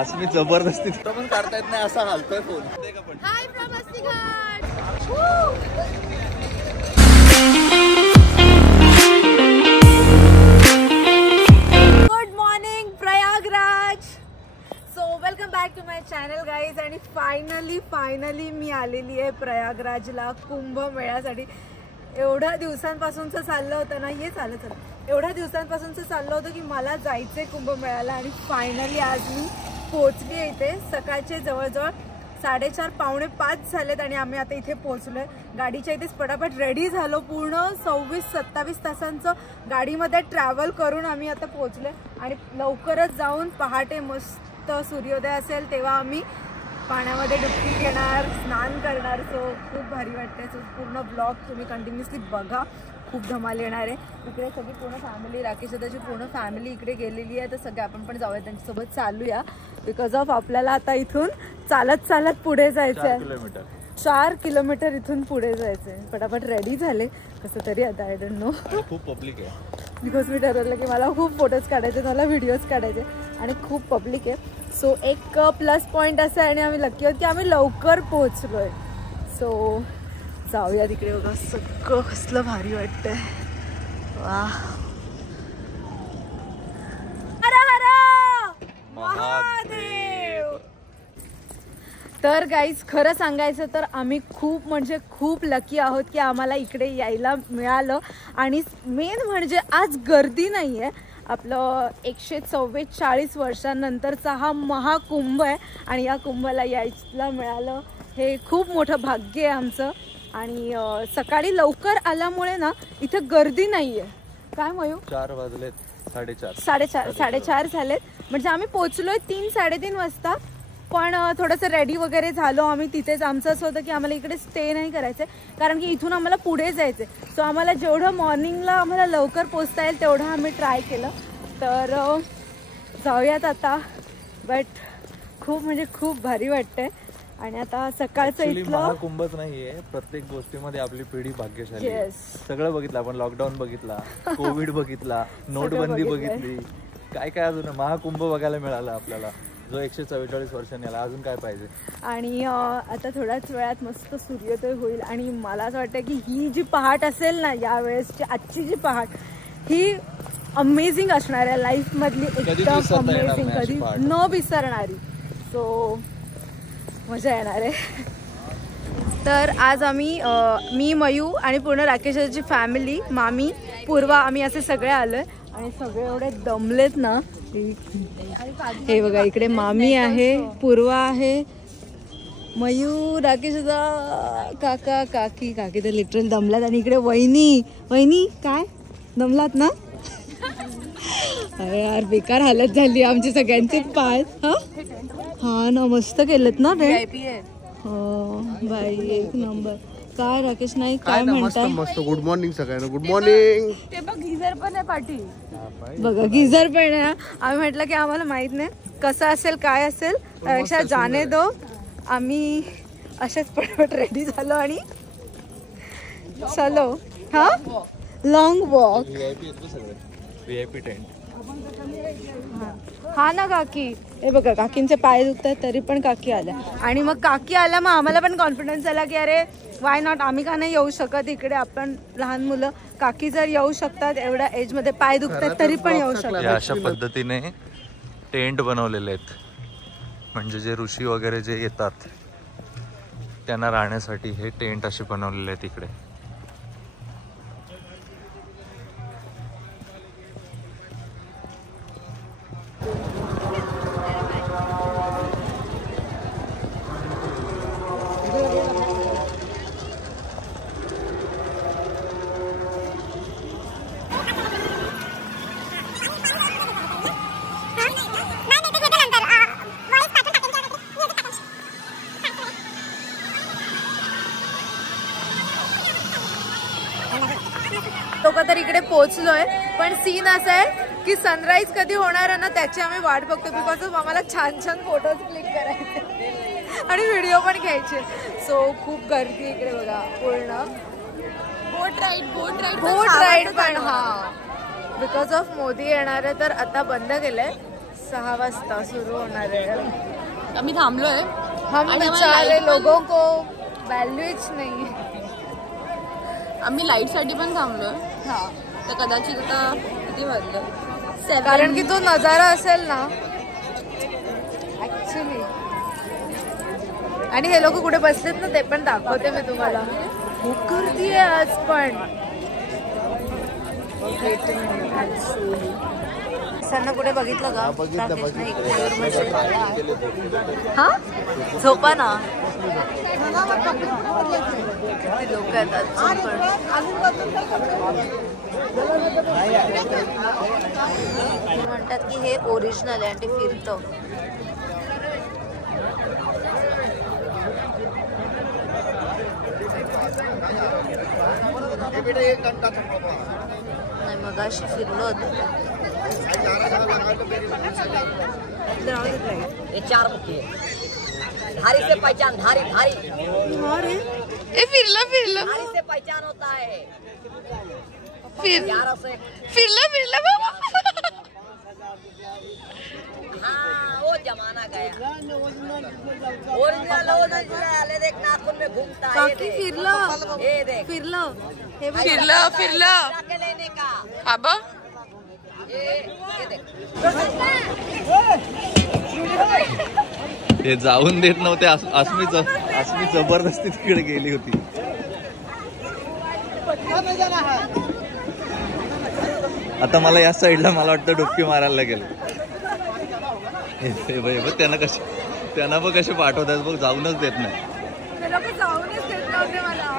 अस्मी जबरदस्ती पण काढता येत नाही असा हालतोय phone. Hi from Astighat. Good morning Prayagraj. So welcome back to my channel guys. आणि फायनली मी आलेली आहे प्रयागराजला कुंभमेळ्यासाठी. एवढ्या दिवसांपासूनचं चाललं होतं ना, हे चालत एवढ्या दिवसांपासूनचं चाललं होतं की मला जायचंय कुंभमेळ्याला. आणि फायनली आज मी पोहोचली इथे. सकाळचे जवळजवळ 4:30 पावणे 5 झालेत आणि आम्ही आता इथे पोहोचलोय. गाडीच्या इथेच पटापट रेडी झालो. पूर्ण 26-27 तासांचं गाडीमध्ये ट्रॅव्हल करून आम्ही आता पोहोचलोय. आणि लवकरच जाऊन पहाटे मस्त सूर्योदय असेल तेव्हा आम्ही पाण्यामध्ये डुबकी घेणार, स्नान करणार. सो खूप भारी वाटते. सो पूर्ण ब्लॉग तुम्ही कंटिन्युअसली बघा. खूप धमाल येणार आहे. इकडे सगळी पूर्ण फॅमिली, राकेश दादाची पूर्ण फॅमिली इकडे गेलेली आहे. तर सगळे आपण पण जाऊया, त्यांच्यासोबत चालूया. बिकॉज ऑफ आपल्याला आता इथून चालत पुढे जायचं आहे. 4 किलोमीटर इथून पुढे जायचं आहे. पटापट रेडी झाले कसं तरी. आता आय डोंट नो, खूप पब्लिक आहे. बिकॉज मी ठरवलं की मला खूप फोटोज काढायचे, मला व्हिडिओज काढायचे आणि खूप पब्लिक आहे. सो एक प्लस पॉईंट असं आहे आणि आम्ही लकी आहोत की आम्ही लवकर पोहोचलोय. सो जाऊया तिकडे. बघा सगळं कसलं भारी वाटतंय. वा, हर हर महादेव. तर गाईज खरं सांगायचं तर आम्ही खूप म्हणजे खूप लकी आहोत की आम्हाला इकडे यायला मिळालं. आणि मेन म्हणजे आज गर्दी नाही आहे. आपलं 144 वर्षांनंतरचा हा महाकुंभ आहे आणि या कुंभाला यायला मिळालं हे खूप मोठं भाग्य आहे आमचं. आणि सकाळी लवकर आल्यामुळे ना इथे गर्दी नाही आहे. काय मयू? 4 वाजलेत, साडेचार झालेत. म्हणजे आम्ही पोचलोय 3-3:30 वाजता. पण थोडंसं रेडी वगैरे झालो आम्ही तिथेच. आमचं असं होतं की आम्हाला इकडे स्टे नाही करायचं कारण की इथून आम्हाला पुढे जायचं आहे. सो आम्हाला जेवढं मॉर्निंगला आम्हाला लवकर पोचता येईल तेवढं आम्ही ट्राय केलं. तर जाऊयात आता. बट खूप म्हणजे खूप भारी वाटतंय. आणि आता सकाळचं इथलं महाकुंभच नाहीये, प्रत्येक गोष्टीमध्ये आपली पिढी भाग्यशाली आहे. सगळं बघितलं आपण. लॉकडाऊन बघितला, कोविड बघितला, नोटबंदी बघितली, काय अजून महाकुंभ बघायला मिळाला आपल्याला जो 144 वर्षांनी आला. अजून काय पाहिजे. आणि आता थोड्याच वेळात मस्त सूर्योदय होईल. आणि मला असं वाटतं की ही जी पहाट असेल ना यावेळेसची, आजची जी पहाट ही अमेझिंग असणार आहे. लाईफ मधली एकदम अमेझिंग, कधी न विसरणारी. सो मजा येणार आहे. तर आज आम्ही मी, मयू आणि पूर्ण राकेशची फॅमिली, मामी, पूर्वा, आम्ही असे सगळे आलोय. आणि सगळे एवढे दमलेत ना. हे बघा इकडे मामी आहे, पूर्वा आहे, मयू, राकेशचा काका, काकी तर लिटरल दमलात. आणि इकडे वहिनी काय दमलात ना. अरे यार बेकार हालत झाली आमची सगळ्यांचे पाय. हा ना, मस्त केलेत ना रे. हो बाई, एक नंबर. काय राकेश नाही काय म्हणताय? मस्त. गुड मॉर्निंग सगळ्यांना. Good morning. ते बघ गिझर पण आहे पाठी. बघा गिझर पण आहे. आम्ही म्हटलं की आम्हाला माहित नाही कसं असेल काय असेल, त्यापेक्षा जाणे दो. आम्ही असेच पटपट रेडी झालो आणि चलो. हा, लॉंग वॉक. VIP tent. हा ना काकी. हे बघा काकींचे पाय दुखतात तरी पण काकी आल्या. आणि मग काकी आल्या मग आम्हाला पण कॉन्फिडन्स आला की अरे वाय नॉट, आम्ही का नाही येऊ शकत इकडे. आपण लहान मुलं, काकी जर येऊ शकतात एवढ्या एज मध्ये, पाय दुखतात तरी पण येऊ शकतात. अशा पद्धतीने टेंट बनवलेले आहेत. म्हणजे जे ऋषी वगैरे जे येतात त्यांना राहण्यासाठी हे टेंट असे बनवलेले आहेत इकडे. लोक तर इकडे पोहोचलोय. पण सीन असा आहे की सनराईज कधी होणार आहे ना त्याची आम्ही वाट बघतो. बिकॉज ऑफ आम्हाला छान फोटोज क्लिक करायचे आणि व्हिडिओ पण घ्यायचे. सो खूप गर्दी इकडे बघा. पूर्ण बोट राईड पण. हा बिकॉज ऑफ मोदी येणार आहे तर आता बंद केलंय. 6 वाजता सुरू होणार आहे. आम्ही थांबलोय. हम बेचारे लोगों को व्हॅल्यूच नाही. आम्ही लाईट साठी पण थांबलोय. हा तर कदाचित आता किती वाजलं, कारण की तो नजारा असेल ना ऍक्च्युली. आणि हे लोक कुठे बसलेत ना ते पण दाखवते मी तुम्हाला. खूप गर्दी आहे आज पण. सर कुठे बघितलं का? हा झोपा ना. लोक म्हणतात की हे ओरिजिनल आहे आणि ते फिरतं. नाही मगाशी फिरलो होतं. ये 4 मुखी है. धारी से पहचान. धारी ए फिरलं धारी से पहचान होता है. फिरलं से हाँ वो जमाना गया. ओरिजिनल देख नाखून में घूमता है. काकी फिरलं ये देख फिरलं हे बघ. फिरलं के लेने का. हा बघ. ये देख. ते जाऊन देत नव्हते. अस्मी जबरदस्ती तिकडे गेली होती. आता मला या साईडला मला वाटतं डुबकी मारायला लागेल. त्यांना बघ कसे पाठवतात बघ. जाऊनच देत नाही. जाऊनच देत नव्हते मला.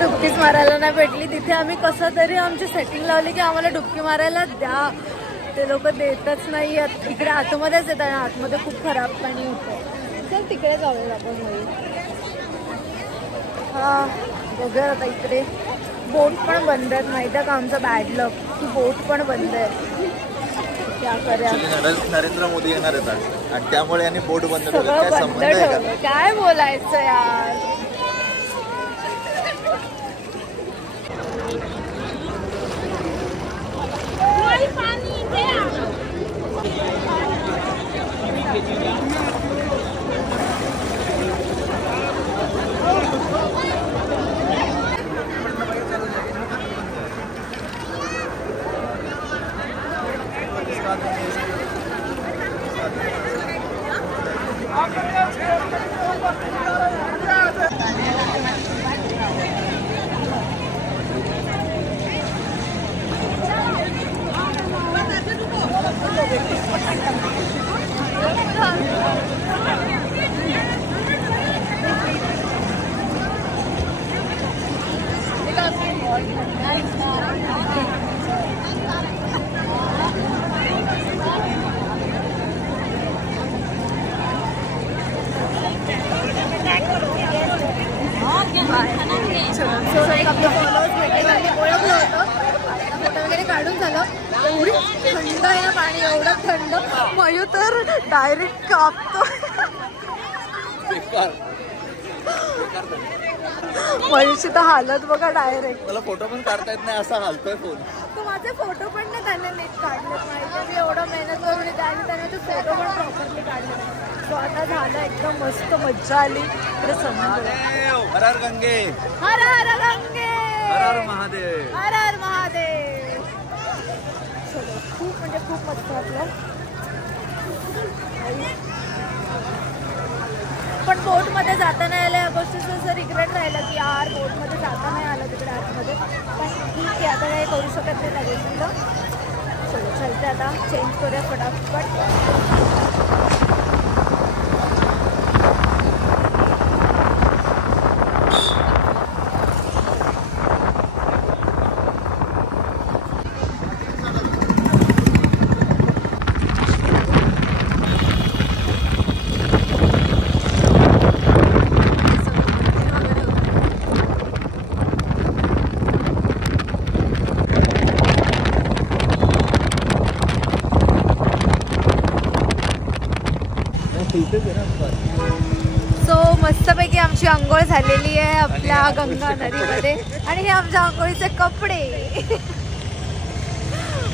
डुबकीच मारायला नाही भेटली. तिथे आम्ही कसं तरी आमची सेटिंग लावली की आम्हाला डुबकी मारायला द्या. ते लोक देतच नाही. इकडे आतमध्येच येत आणि आतमध्ये खूप खराब पाणी होतं. चल तिकडे जाऊया आपण. हा बघूया आता. इकडे बोट पण बंद आहेत. माहिती आहे का आमचं बॅड लक की बोट पण बंद आहे. क्या करूया. नरेंद्र मोदी येणार आहेत आणि त्यामुळे यांनी बोट बंद ठेवलं. सगळं काय बंद संबंध आहे का? ठेवलं. काय बोलायचं यार. फोटो वगैरे काढून झालं. एवढी थंड आहे ना पाणी. एवढं थंड. मयू तर डायरेक्ट कापतो. मयूची तर हालत बघा डायरेक्ट. मला फोटो पण काढता येत नाही असा हालतोय फोन. तू माझे फोटो पण नाही त्याने नीट काढलेत. माहिती मी एवढं मेहनत करून येते आणि त्याने ते फोटो पण प्रॉपरली काढले. तो आता झाला एकदम मस्त. मज्जा आली. इकडे समुद्र. हर हर गंगे. हर हर गंगे. हर हर महादेव. हर हर महादेव. खूप म्हणजे खूप मस्त वाटलं. पण बोटमध्ये जाता नाही आलं या गोष्टीचं असं रिग्रेट राहिलं की यार बोटमध्ये जाता नाही आलं तिकडे आतमध्ये. पण ठीक आहे आता काही करू शकत नाही त्या गोष्टीला. चलो चलते आता. चेंज करूया फटाफट. आमची आंघोळ झालेली आहे आपल्या गंगा नदीमध्ये आणि हे आमच्या आंघोळीचे कपडे.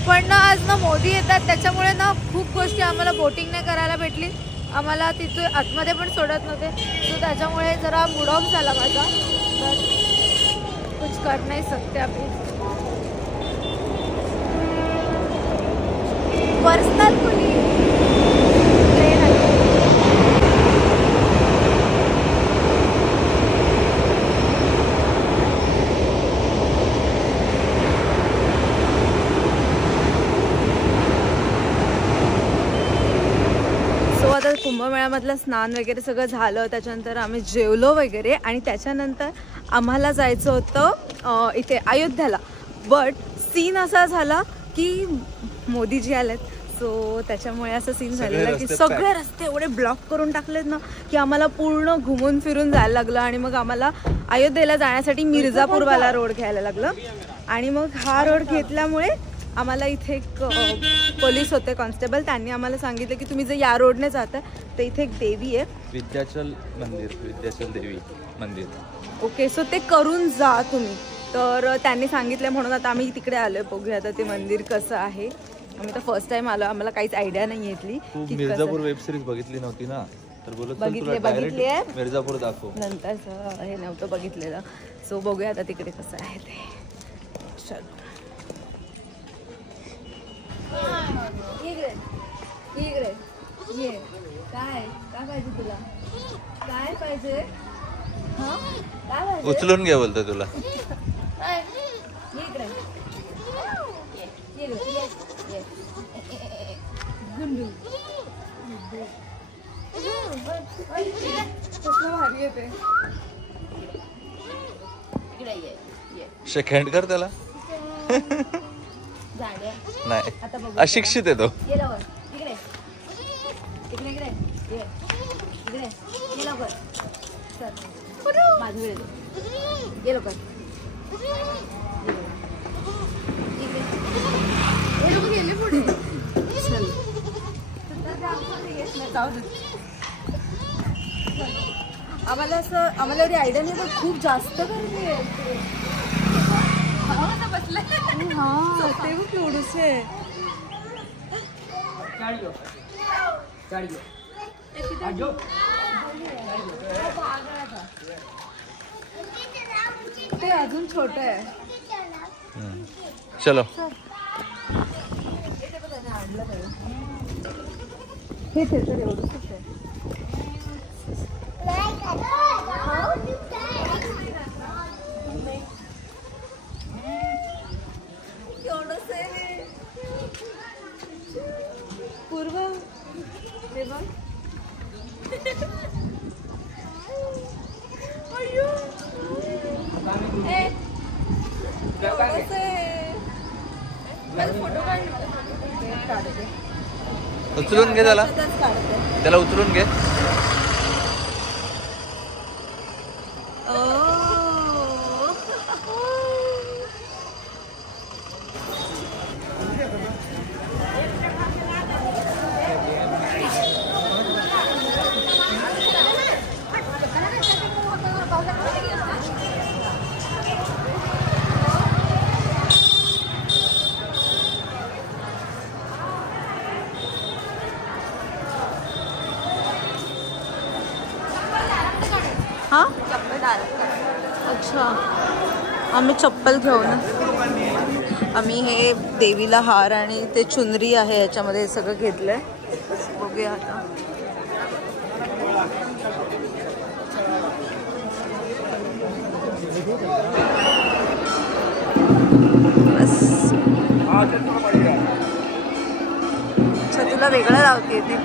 पण ना आज ना मोदी येतात त्याच्यामुळे ना खूप गोष्टी आम्हाला बोटिंग नाही करायला भेटली. आम्हाला तिथे आतमध्ये पण सोडत नव्हते, सो त्याच्यामुळे जरा मूड ऑफ झाला माझा. तर कुछ कर नाही सकते अभी. पर्सनल कुली कुंभमेळ्यामधलं स्नान वगैरे सगळं झालं. त्याच्यानंतर आम्ही जेवलो वगैरे आणि त्याच्यानंतर आम्हाला जायचं होतं इथे अयोध्याला. बट सीन असा झाला की मोदीजी आलेत, सो त्याच्यामुळे असं सीन झालेलं की सगळे रस्ते एवढे ब्लॉक करून टाकलेत ना की आम्हाला पूर्ण घुमून फिरून जायला लागलं. आणि मग आम्हाला अयोध्येला जाण्यासाठी मिर्झापूरवाला रोड घ्यायला लागलं. आणि मग हा रोड घेतल्यामुळे आम्हाला इथे एक पोलीस होते कॉन्स्टेबल, त्यांनी आम्हाला सांगितलं की तुम्ही जर या रोडने जाता तर इथे एक देवी आहे विद्याचल देवी मंदिर. ओके, सो ते करून जा तुम्ही. तर त्यांनी सांगितलं म्हणून आता आम्ही तिकडे आलोय. बघूया आता ते मंदिर कसं आहे. आम्ही तर फर्स्ट टाइम आलो, आम्हाला काहीच आयडिया नाही घेतली. मिर्झापूर वेब सिरीज बघितली नव्हती ना, तर बोलत बघितली आहे मिर्झापूर दाखव. नंतर हे नव्हतं बघितलेलं, सो बघूया आता तिकडे कसं आहे ते. चल ये काय पाहिजे तुला? काय पाहिजे? काय पाहिजे? उचलून घे बोलतो तुला. गुंडू भारी येते. शेक हँड कर त्याला. नाही, अशिक्षित आहे तो. आम्हाला एवढी आयडिया नाही पण खूप जास्त गर्दी आहे. ते खूप एवढंच आहे. ते अजून छोट आहे. चलो हे तर एवढंच आहे. पूर्व हे बघ. उचलून घे त्याला, त्याला उचलून घे. अच्छा, आम्ही चप्पल घेऊन आम्ही हे देवीला हार आणि ते चुनरी आहे याच्यामध्ये हे सगळं घेतलंय. बघूया आता. बस अच्छा, तुला वेगळं लावते ते.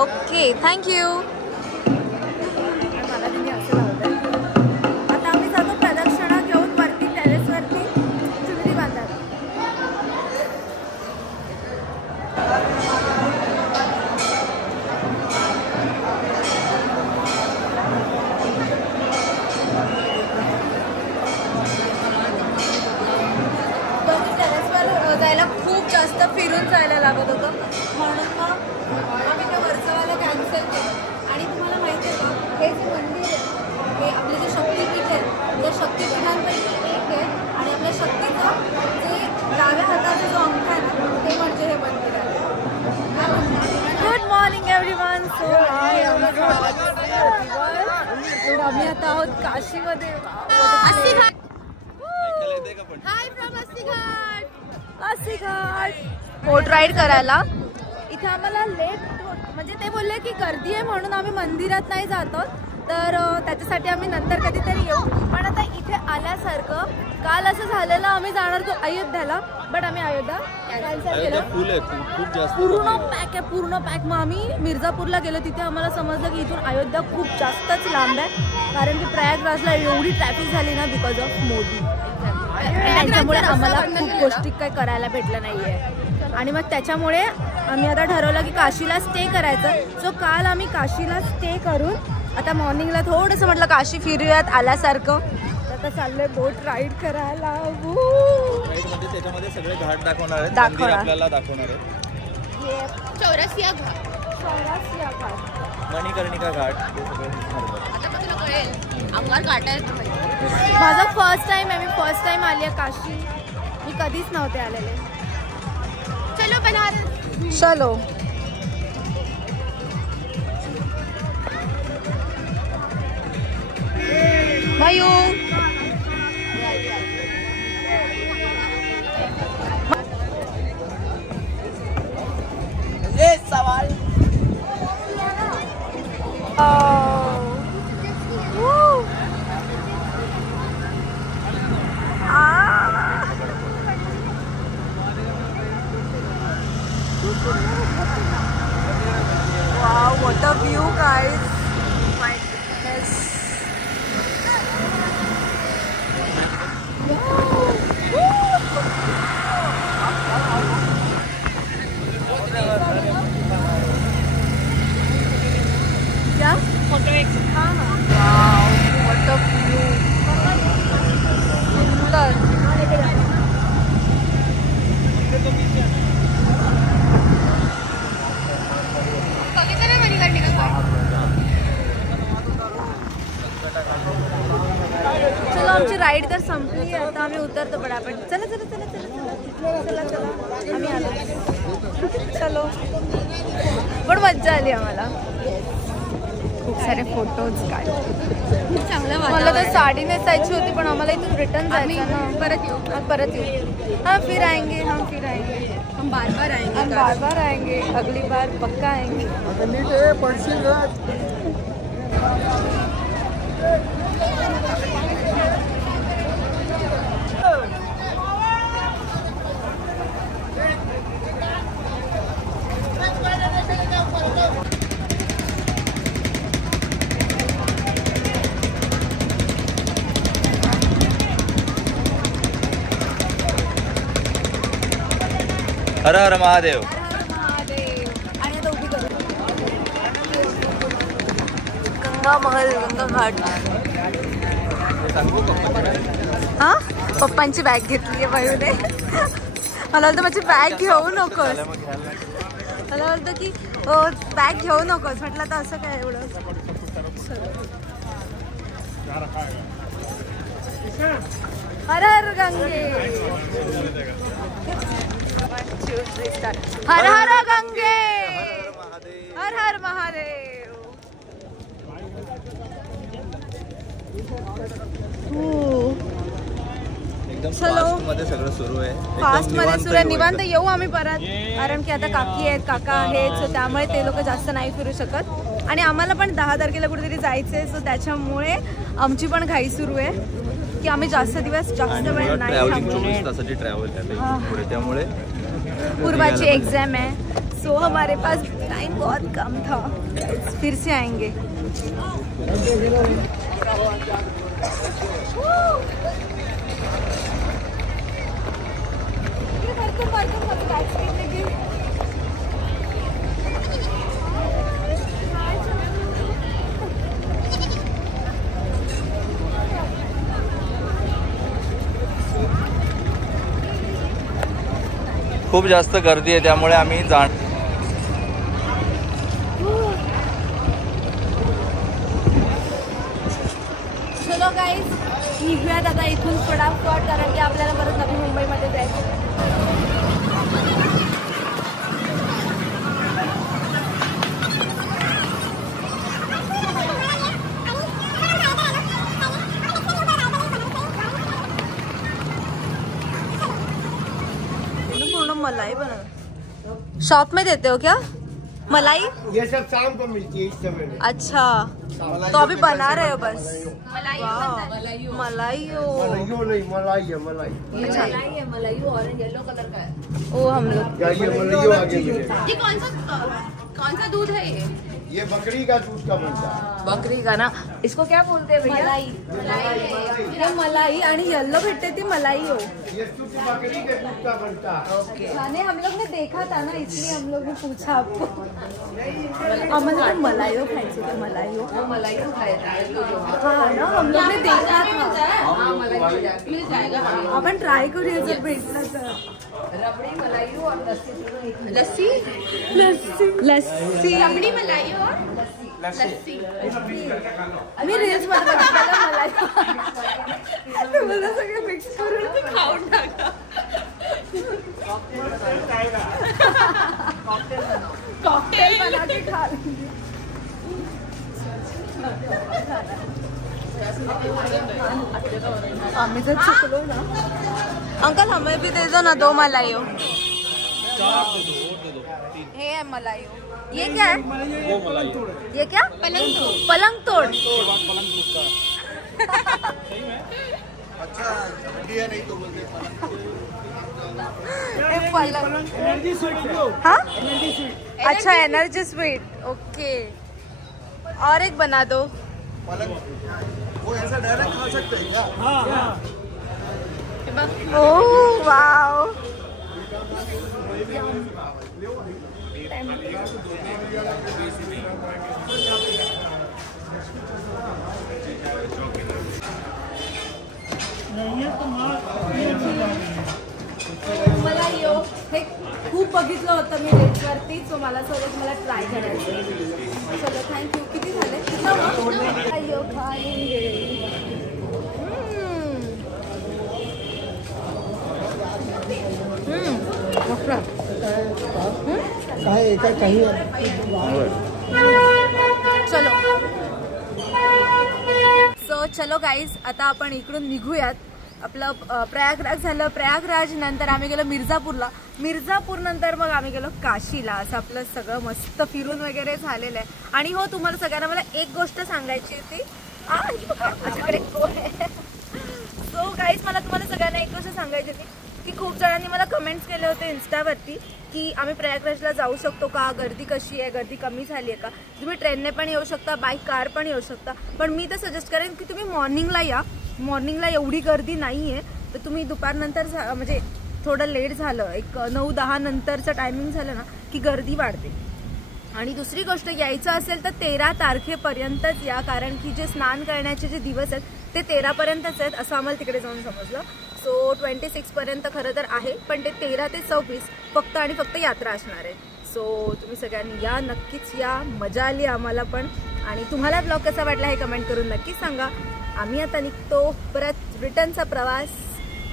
Okay, thank you. मला तिने असं लावलंय. आता आम्ही जातो प्रदक्षिणा घेऊन वरती टेरेसवरती चुनरी बांधायला. टेरेसवर जायला खूप जास्त फिरून जायला लागत होतं, म्हणून मग आम्ही त्या वरचंवाला कॅन्सल केलं. एव्हरीवन. सो हाय आम्ही आता आहोत काशीमध्ये. अस्सी घाट बोट राईड करायला. इथे आम्हाला लेट म्हणजे ते बोलले की गर्दी आहे म्हणून आम्ही मंदिरात नाही जातो, तर त्याच्यासाठी आम्ही नंतर कधीतरी येऊ. पण आता इथे आल्यासारखं काल असं झालेलं, आम्ही जाणार तो अयोध्याला, बट आम्ही अयोध्या कॅन्सल केलं. पूर्ण पॅक. मग आम्ही मिर्झापूरला गेलो. तिथे आम्हाला समजलं की इथून अयोध्या खूप जास्तच लांब आहे, कारण की प्रयागराजला एवढी ट्रॅफिक झाली ना बिकॉज ऑफ मोदी. त्याच्यामुळे आम्हाला खूप गोष्टी काही करायला भेटलं नाहीये. आणि मग त्याच्यामुळे आम्ही आता ठरवलं की काशीला स्टे करायचं. सो काल आम्ही काशीला स्टे करून आता मॉर्निंगला थोडंसं म्हटलं काशी फिरूयात आल्यासारखं. आता चाललंय बोट राईड करायला. त्याच्यामध्ये सगळे घाट दाखवणार आहेत, आपल्याला दाखवणार आहेत. चौरसिया घाट, मणिकर्णिका घाट, अंगार घाट आहे. माझा फर्स्ट टाइम आहे. मी फर्स्ट टाइम आली आहे काशी. मी कधीच नव्हते आलेले. चलो बनारस. चलो. मयू सवाल wow, what a view guys. My goodness. क्या फोटो एक. हाँ wow, what a view. सुंदर. चलो आमची राईड तर संपली. आता आम्ही उतरतो पटापट. चला चला चला चला चला चला आम्ही आलो. चलो. पण मज्जा आली आम्हाला. खूप सारे फोटोज काढले. चांगलं मला तर साडी नेसायची होती, पण आम्हाला इथून रिटर्न जायचं ना. परत येऊ. हाँ फिर आएंगे. हम बार बार आएंगे. अगली बार पक्का आएंगे. हर हर महादेव. आणि आता उभी करू. गंगा महल, गंगा घाट. हा पप्पांची बॅग घेतली आहे बायूने. मला वाटतं माझी बॅग घेऊ नकोस. मला वाटतं की बॅग घेऊ नकोस. म्हटलं तर असं काय एवढं. हर हर गंगे. हर हर गंगे. हर हर महादेव. एकदम फास्ट मध्ये सगळं सुरू आहे. फास्ट मध्ये सुरू आहे. निवांत येऊ आम्ही परत, कारण की आता काकी आहेत, काका आहेत, सो त्यामुळे ते लोक जास्त नाही फिरू शकत. आणि आम्हाला पण 10 तारखेला कुठेतरी जायचंय, सो त्याच्यामुळे आमची पण घाई सुरू आहे की आम्ही जास्त दिवस जास्त वेळ नाही थांबू. 24 तासाची ट्रॅव्हल पुढे, त्यामुळे पूर्वाची एग्जाम है, सो हमारे पास टाइम बहुत कम था. फिर से आएंगे. खूप जास्त गर्दी आहे, त्यामुळे आम्ही चलो गाईज, निघूयात आता इथून फटाफट, कारण की आपल्याला परत नवी मुंबईमध्ये जायचं. शॉप में देते हो क्या मलाई? ये सब शाम को मिलती है इस समय में। अच्छा, तो अभी बना रहे हो बस? मलाई नहीं, मलाई है मलाई। ऑरेंज येलो कलर का है। ओ हम लोग ये मलाई आगे मिलेगा। ये कौन सा दूध है ये बकरी का दूध का बनता है। बकरी का ना, इसको क्या बोलते हैं भैया? ये मलाई आणि येल्लो भेटते ती मलाई हो। ये शुद्ध बकरी के दूध का बनता है। ओके, हम लोग ने देखा था ना, इसलिए हम लोग ने पूछा आपको। आम्हाला तो मलाई हो खायची होती, मलाई हो। मलाई तो खाएगा। हाँ ना, हम लोग ने देखा था। हाँ मलाई मिल जाएगा। आपण ट्राय करूया जर भेटलं तर। रबड़ी मलाई और लस्सी। लस्सी लस्सी रबड़ी मलाई और लस्सी। मी रील्स मध्ये बघितलेलं मलाई मला सगळं मिक्स करून खाऊन टाका। कॉकटेल बना के खा। आम्ही जर चुकलो ना, अंकल हमें भी दे दो ना 2 मलाई हो। ये है मलाई हो। ये क्या है? ये क्या? पलंग तोड़। पलंग तोड़। अच्छा हड्डियाँ नहीं तो बोलते पलंग। हाँ, अच्छा एनर्जी स्वीट। ओके, और एक बना दो। वो ऐसा डायरेक्ट खा सकते हैं क्या? ओह वाओ, मला हे खूप बघितलं होतं मी रेटवरती, सो मला सोबत मला ट्राय करायचं। चलो थँक्यू। किती झाले? अयो खाएंगे। चलो चलो गाईज, आता आपण इकडून निघूयात। आपलं प्रयागराज झालं, प्रयागराज नंतर आम्ही गेलो मिर्झापूरला, मिर्झापूर नंतर मग आम्ही गेलो काशीला। असं आपलं सगळं मस्त फिरून वगैरे झालेलं आहे। आणि हो, तुम्हाला सगळ्यांना मला एक गोष्ट सांगायची होती। माझ्याकडे सो गाईज, मला तुम्हाला सगळ्यांना एक गोष्ट सांगायची होती की खूप जणांनी मला कमेंट्स केले होते इन्स्टावरती की आम्ही प्रयागराजला जाऊ शकतो का, गर्दी कशी आहे, गर्दी कमी झाली आहे का, तुम्ही ट्रेनने पण येऊ शकता, बाय कार पण येऊ शकता। पण मी तर सजेस्ट करेन की तुम्ही मॉर्निंगला या, मॉर्निंगला एवढी गर्दी नाही आहे, तर तुम्ही दुपारनंतर म्हणजे थोडं लेट झालं, एक 9-10 नंतरचं टायमिंग झालं ना की गर्दी वाढते। आणि दुसरी गोष्ट, यायचं असेल तर 13 तारखेपर्यंतच या, कारण की जे स्नान करण्याचे जे दिवस आहेत ते 13 पर्यंतच आहेत असं आम्हाला तिकडे जाऊन समजलं। सो 26 पर्यंत खरं तर आहे, पण ते 13 ते 26 फक्त आणि फक्त यात्रा असणार आहे। सो तुम्ही सगळ्यांनी या, नक्कीच या, मजा आली आम्हाला पण। आणि तुम्हाला ब्लॉग कसा वाटला हे कमेंट करून नक्कीच सांगा। आम्ही आता निघतो परत रिटर्नचा प्रवास।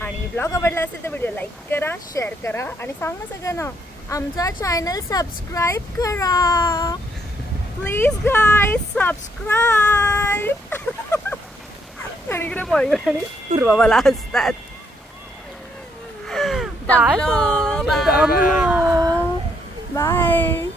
आणि ब्लॉग आवडला असेल तर व्हिडिओ लाईक करा, शेअर करा आणि सांगा सगळ्यांना आमचा चॅनल सबस्क्राईब करा प्लीज गाईज, सबस्क्राईब। आणि इकडे मयूर आणि पूर्वा मला हसतात। Bye bye.